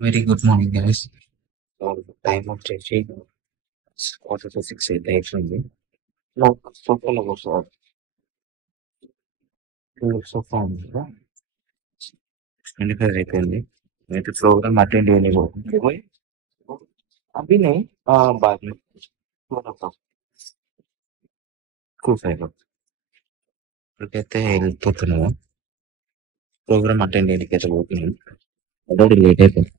Very good morning, guys. Time of changing quarter to 6 అయితే అయిపోయింది. సోఫాలో కూర్చోవాలి. సోఫా ఉంది కదా, 25 అయిపోయింది. అయితే ప్రోగ్రామ్ అటెండ్ చేయలేము. పోయి अभी नहीं, बाद में थोड़ा सा కూర్చో ఇప్పటికైతే వెళ్ళిపోతున్నాము. ప్రోగ్రామ్ అటెండ్ చేయడానికి అయితే పోతున్నాము. ఆల్రెడీ లేట్ అయిపోయింది.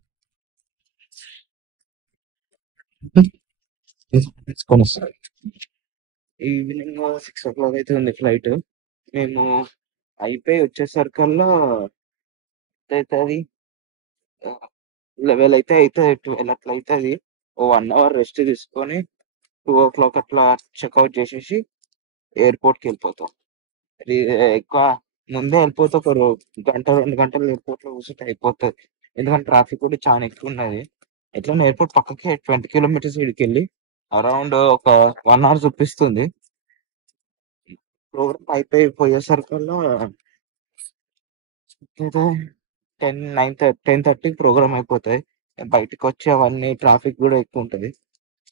తీసుకొని వస్తాను. ఈవినింగ్ 6 o'clock అయితే ఉంది ఫ్లైట్. మేము అయిపోయి వచ్చేసరికల్లా ఎంత అవుతుంది, 11 అయితే అవుతుంది, 12 అట్లా అవుతుంది. ఓ 1 hour రెస్ట్ తీసుకొని 2 o'clock అట్లా చెక్అవుట్ చేసేసి ఎయిర్పోర్ట్కి వెళ్ళిపోతాం. ఎక్కువ ముందే వెళ్ళిపోతే ఒక గంట 2 గంటలు ఎయిర్పోర్ట్ లో కూర్చుంటే అయిపోతుంది. ఎందుకంటే ట్రాఫిక్ కూడా చాలా ఎక్కువ ఉన్నది. ఎట్లా ఎయిర్పోర్ట్ పక్కకే 20 kilometers ఇడికి వెళ్ళి అరౌండ్ ఒక 1 hour చూపిస్తుంది. ప్రోగ్రామ్ అయిపోయి పోయేసరికల్లా 10:30కి ప్రోగ్రామ్ అయిపోతాయి. బయటకు వచ్చి అవన్నీ ట్రాఫిక్ కూడా ఎక్కువ ఉంటది.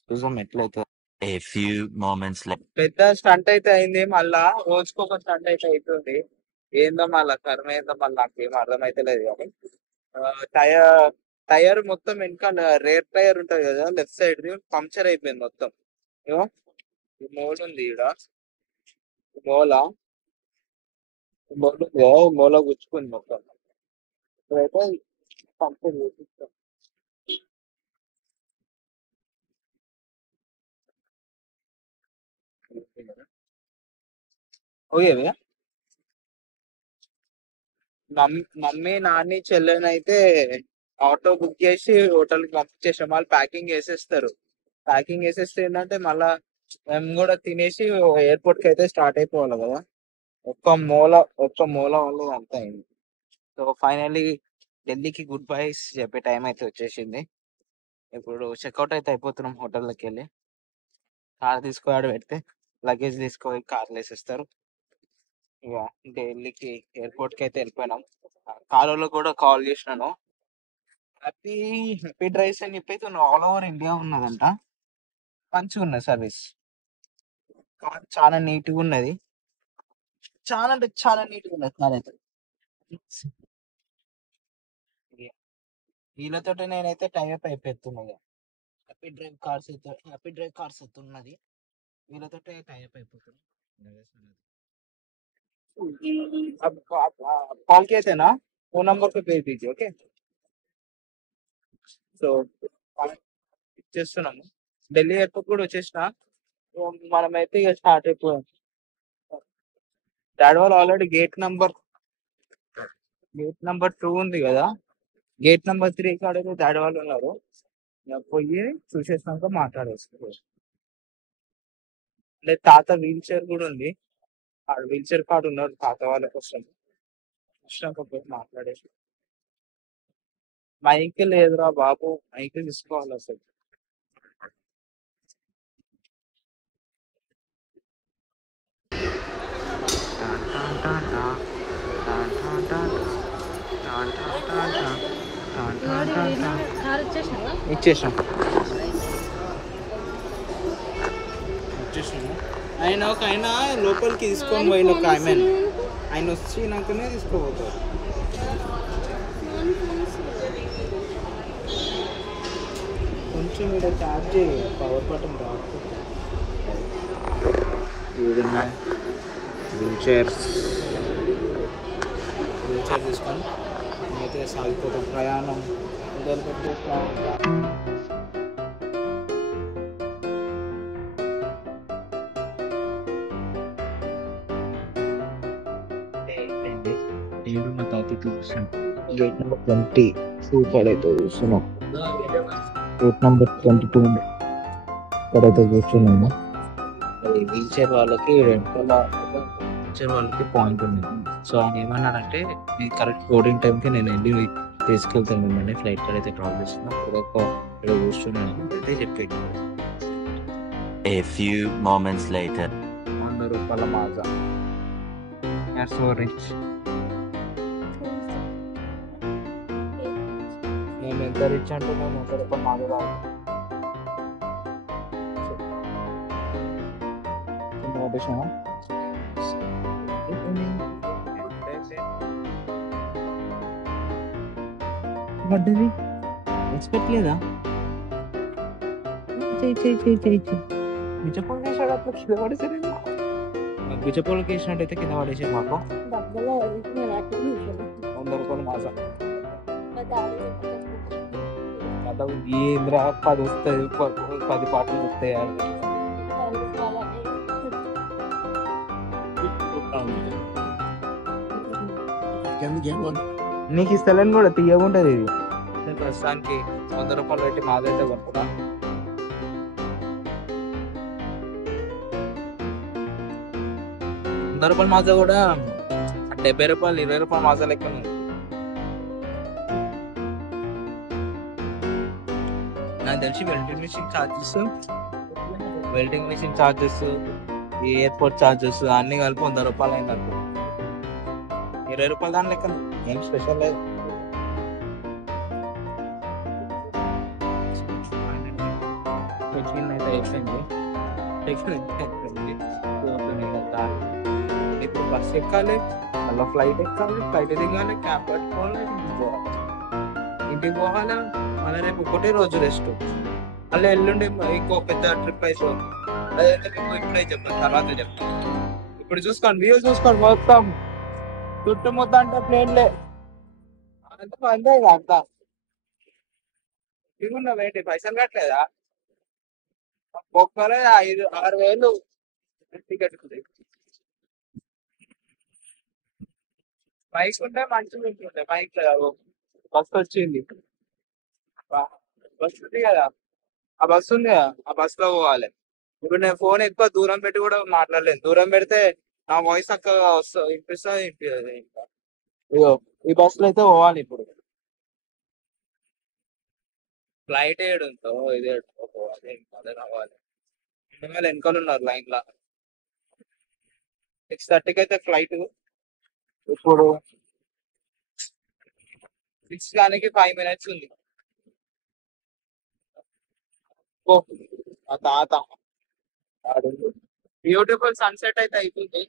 చూసాం ఎట్లయితే A few moments later. పెద్ద స్టంట్ అయితే అయింది. మళ్ళా రోజుకొక స్టంట్ అయితే అవుతుంది. ఏందో మళ్ళా కర్మ ఏందో మళ్ళీ నాకేం అర్థమైతే లేదు. కానీ టైర్ టైర్ మొత్తం వెనకాల రేర్ టైర్ ఉంటది కదా, లెఫ్ట్ సైడ్ ది పంక్చర్ అయిపోయింది మొత్తం. ఏమో ఈ మోల్ ఉంది ఈడ, ఈ మోల్ ఉంది కదా, ఈ మూల గుచ్చుకుంది మొత్తం. ఇప్పుడైతే పంక్చర్ చేపిస్తాం. ఓకే భయ్యా. మమ్మీ నాని చెల్లెనైతే ఆటో బుక్ చేసి హోటల్ కి పంపించేసాం. వాళ్ళు ప్యాకింగ్ చేసేస్తారు. ప్యాకింగ్ చేసేస్తే ఏంటంటే మళ్ళా మేము కూడా తినేసి ఎయిర్పోర్ట్ కి అయితే స్టార్ట్ అయిపోవాలి కదా. ఒక్క మూల ఒక్క మూల వల్ల అంతా అయింది. సో ఫైనల్లీ ఢిల్లీకి గుడ్ బైస్ చెప్పే టైం అయితే వచ్చేసింది. ఇప్పుడు చెక్అవుట్ అయితే అయిపోతున్నాం. హోటల్లోకి వెళ్ళి కార్ తీసుకురాడు పెడితే లగేజ్ తీసుకొని కార్లో వేసేస్తారు. ఇక ఢిల్లీకి ఎయిర్పోర్ట్ కి అయితే వెళ్ళిపోయినాం. కారులో కూడా కాల్ చేసినాను. హ్యాపీ హ్యాపీ డ్రైవ్స్ అని చెప్పి ఆల్ ఓవర్ ఇండియా ఉన్నదంట. మంచిగా ఉన్నది సర్వీస్. కార్ చాలా నీట్ గా ఉన్నది. చాలా అంటే చాలా నీట్ గా ఉన్నది కార్ అయితే. వీళ్ళతో నేనైతే టైప్ అయిపోతున్నా. హ్యాపీ డ్రైవ్ కార్స్ అయితే ఉన్నది. వీళ్ళతో టైప్ అయిపోతుంది. अब कॉल किए थे ना, वो नंबर पे भेज दीजिए. ओके, సో చేస్తున్నాము. ఢిల్లీ ఎయిర్పోర్ట్ కూడా వచ్చేసిన. సో మనమైతే ఇక స్టార్ట్ అయిపోయాం. డాడ్ వాళ్ళు ఆల్రెడీ గేట్ నెంబర్ 2 ఉంది కదా, గేట్ నెంబర్ 3 కాడైతే డాడీ వాళ్ళు ఉన్నారు. ఇక పోయి చూసేసినాక మాట్లాడేసుకోవచ్చు. అంటే తాత వీల్ చైర్ కూడా ఉంది. ఆ వీల్ చైర్ కార్డు ఉన్నారు తాత వాళ్ళ కోసం. వచ్చినాక పోయి మాట్లాడేసి. మైక్ లేదురా బాబు, మైక్ తీసుకోవాలి అసలు. ఇచ్చేసాం ఇచ్చేసాము. ఆయన లోపలికి తీసుకొని పోయిన ఒక ఆయన వచ్చినాకనే తీసుకోపోతారు. కొంచెం ఇక్కడ ఛార్జ్ పవర్ బటన్ రాకపోతే వీల్ చైర్ తీసుకొని అయితే సాగిపోతాం. ప్రయాణం మొదలు పెట్టేస్తాం. నేను మా తాతకి చూసాను. గేట్ నెంబర్ 22 కాడైతే చూస్తున్నాం. గేట్ నెంబర్ 22 కాడైతే కూర్చున్నాము. వీల్ చైర్ వాళ్ళకి పాయింట్ ఉంది. సో ఆయన ఏమన్నారంటే మీ కరెక్ట్ బోర్డింగ్ టైంకి నేను వెళ్ళి తీసుకెళ్తాను మిమ్మల్ని, ఫ్లైట్ కాడ అయితే డ్రాప్ చేస్తున్నా, ఇక్కడ కూర్చున్నాను అయితే చెప్పాను. A few moments later. 100 రూపాయల మాజా. So rich. మేము ఎంత రిచ్ అంటే మేము 100 రూపాయలు మాదే తాగుతాం. చిన్న కొట్టేసినావా? పడ్డది ఎక్స్పెక్ట్ లేదా? బిచ్చపోలు వేసాడు అట్లా కింద పడేసారు. బిచ్చపోలకి వేసినట్టయితే కింద పడేసారు మాకు. 100 రూపాయలు మాస ఏంద్రా 10 వస్తాయి, 10 పాటలు వస్తాయి. నీకు ఇస్తలేని కూడా తీయకుంటది ఇది. నేను ప్రస్తుతానికి 100 రూపాయలు పెట్టి మాదైతే కొనుక్కున్నా. 100 రూపాయల మాజా కూడా 70 రూపాయలు 20 రూపాయల మాజా లెక్క ఉంది. నాకు తెలిసి వెల్డింగ్ మిషన్ ఛార్జెస్ ఈ ఎయిర్పోర్ట్ ఛార్జెస్ అన్ని కలిపి 100 రూపాయలు అయినట్టు. 20 రూపాయలు దాని లెక్క ఏం స్పెషల్ లేదు. చెకింగ్ అయితే అయిపోయింది. ఇప్పుడు బస్ ఎక్కాలి, మళ్ళీ ఫ్లైట్ ఎక్కాలి, ఫ్లైట్ దిగాలి, క్యాబ్ పట్టుకోవాలి, ఇంటికి పోవాలి. మళ్ళీ రేపు ఒకటే రోజు రెస్ట్. మళ్ళీ ఎల్లుండి ఇంకో పెద్ద ట్రిప్ అయిపోతుంది. అదైతే మీకు ఇప్పుడే చెప్తాను, తర్వాత చెప్తాను. ఇప్పుడు చూసుకోండి, వ్యూ చూసుకోండి. మొత్తం చుట్టూ మొత్తం అంటే ప్లేన్లే అంతా అంతే. అంతా ఇగున్నా వేటి పైసలు కట్టలేదా? ఒక్కరే 5-6 వేలు టికెట్. బైక్ ఉంటే మంచిగా ఉంటుండే. బైక్ బస్ వచ్చింది, బస్ ఉంది కదా, ఆ బస్సు ఉంది కదా, ఆ బస్ లో పోవాలి. ఇప్పుడు నేను ఫోన్ ఎక్కువ దూరం పెట్టి కూడా మాట్లాడలేను. దూరం పెడితే నా వాయిస్ చక్కగా వస్తుంది, వినిపిస్తుంది. ఇగో ఈ బస్ లో అయితే పోవాలి. ఇప్పుడు ఫ్లైట్ ఏడుందో ఇది పోవాలి, అదే రావాలి. వెనకాల ఉన్నారు లైన్ లా. 6:30కి అయితే ఫ్లైట్. ఇప్పుడు 6 కానీ 5 minutes ఉంది. ఓ, ఆ తాత బ్యూటిఫుల్ సన్సెట్ అయితే అయిపోయింది.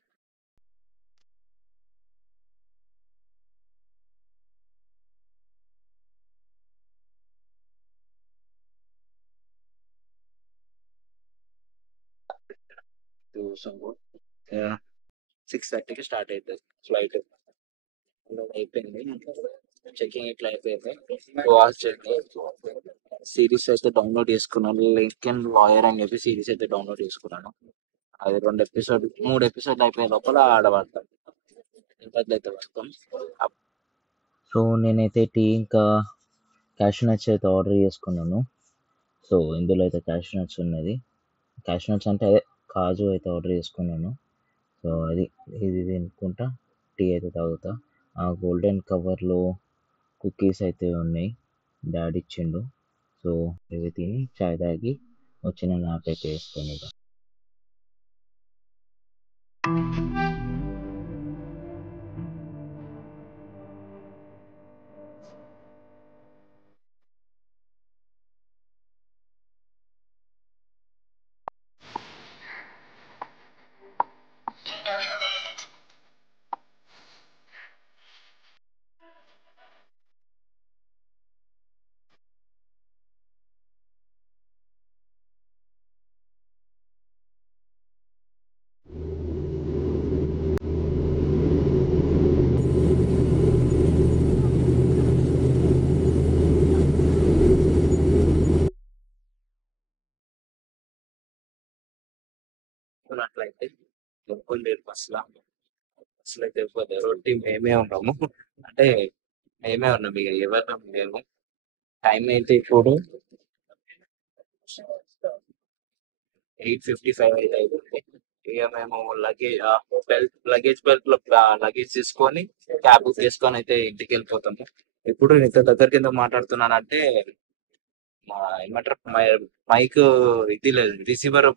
చూసాము 6:30కి స్టార్ట్ అవుతుంది ఫ్లైట్. అయిపోయింది చెకింగ్, ఇట్లా అయిపోయింది. వాచ్ సిరీస్ అయితే డౌన్లోడ్ చేసుకున్నాను. లింకన్ లాయర్ అని చెప్పి సిరీస్ అయితే డౌన్లోడ్ చేసుకున్నాను. అది 3 ఎపిసోడ్లు అయిపోయిన లోపల ఆడబడతాం. అయితే పడతాం. సో నేనైతే టీ ఇంకా క్యాషూ నట్స్ అయితే ఆర్డర్ చేసుకున్నాను. సో ఇందులో అయితే క్యాషూ నట్స్ ఉన్నది. క్యాషూ నట్స్ అంటే అదే కాజు అయితే ఆర్డర్ చేసుకున్నాను. సో అది ఇది తినుకుంటా టీ అయితే తాగుతా. ఆ గోల్డెన్ కవర్లో కుకీస్ అయితే ఉన్నాయి, డాడీ ఇచ్చిండు. సో ఇవి తిని చాయ్ తాగి వచ్చిన నాప్ అయితే వేసుకొని ఇక. అట్లయితే ఎప్పుడు లేరు బస్సులో. బస్సులో అయితే ఎవ్వరు లేరు. రొట్టి మేమే ఉన్నాము. అంటే మేమే ఉన్నాం, ఇక ఎవరు మేము. టైం అయితే ఇప్పుడు 8:55 అయితే అయిపోయింది. ఇక మేము లగేజ్ బెల్ట్ లో లగేజ్ తీసుకొని క్యాబ్ బుక్ చేసుకొని అయితే ఇంటికి వెళ్ళిపోతాము. ఇప్పుడు ఇంత దగ్గర కింద మాట్లాడుతున్నానంటే మా ఏమంటారు మైక్ ఇది లేదు, రిసీవర్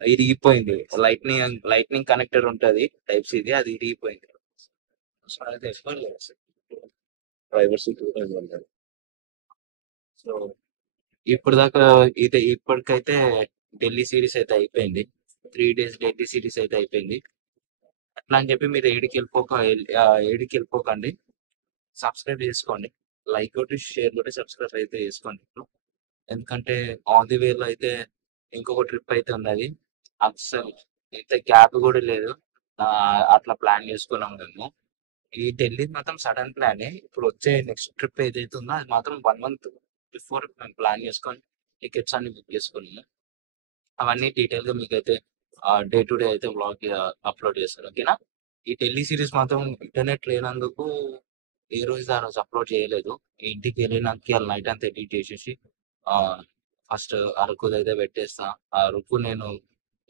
ఇరిగిపోయింది. లైట్నింగ్ కనెక్టర్ ఉంటది టైప్ సి, అది ఇరిగిపోయింది. సో అయితే డ్రైవర్ సీట్ సో ఇప్పుడు దాకా ఇప్పటికైతే ఢిల్లీ సిరీస్ అయితే అయిపోయింది. 3 days ఢిల్లీ సిరీస్ అయితే అయిపోయింది. అట్లా అని చెప్పి మీరు ఏడికి వెళ్ళిపోకండి. సబ్స్క్రైబ్ చేసుకోండి. లైక్ కొట్టి షేర్ కొట్టి సబ్స్క్రైబ్ అయితే చేసుకోండి. ఎందుకంటే ఆన్ ది వేలో అయితే ఇంకొక ట్రిప్ అయితే ఉన్నది. అసలు ఇంత గ్యాప్ కూడా లేదు. అట్లా ప్లాన్ చేసుకున్నాం మేము. ఈ ఢిల్లీ మాత్రం సడన్ ప్లానే. ఇప్పుడు వచ్చే నెక్స్ట్ ట్రిప్ ఏదైతే ఉందో అది మాత్రం 1 month బిఫోర్ మేము ప్లాన్ చేసుకొని టికెట్స్ అన్ని బుక్ చేసుకున్నాము. అవన్నీ డీటెయిల్గా మీకైతే డే టు డే అయితే వ్లాగ్ అప్లోడ్ చేస్తాను. ఓకేనా? ఈ ఢిల్లీ సిరీస్ మాత్రం ఇంటర్నెట్ లేనందుకు ఏ రోజు ఆ రోజు అప్లోడ్ చేయలేదు. ఇంటికి వెళ్ళినాక నైట్ అంతా ఎడిట్ చేసేసి ఫస్ట్ అరకుది అయితే పెట్టేస్తా. ఆ అరకు నేను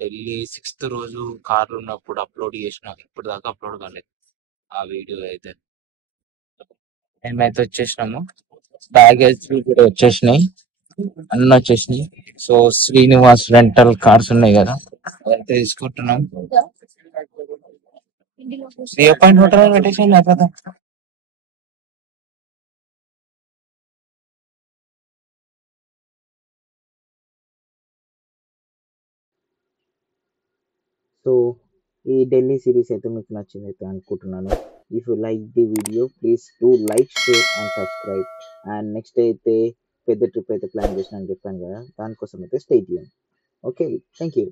వెళ్ళి 6th రోజు కార్లో ఉన్నప్పుడు అప్లోడ్ చేసిన. ఇప్పుడు దాకా అప్లోడ్ కాలేదు ఆ వీడియో అయితే. మేమైతే వచ్చేసినాము. బ్యాగేజ్ కూడా వచ్చేసినాయి. అన్నీ వచ్చేసినాయి. సో శ్రీనివాస్ రెంటల్ కార్స్ ఉన్నాయి కదా, అయితే తీసుకుంటున్నాం. 0 హోటల్ అని పెట్టేసి లేకపోతే సో ఈ ఢిల్లీ సిరీస్ అయితే మీకు నచ్చింది అయితే అనుకుంటున్నాను. If you like the video please do like, share and subscribe. And next అయితే పెద్ద ట్రిప్ అయితే ప్లాన్ చేసిన అని చెప్పాను కదా, దానికోసం అయితే stay tune. Okay, thank you.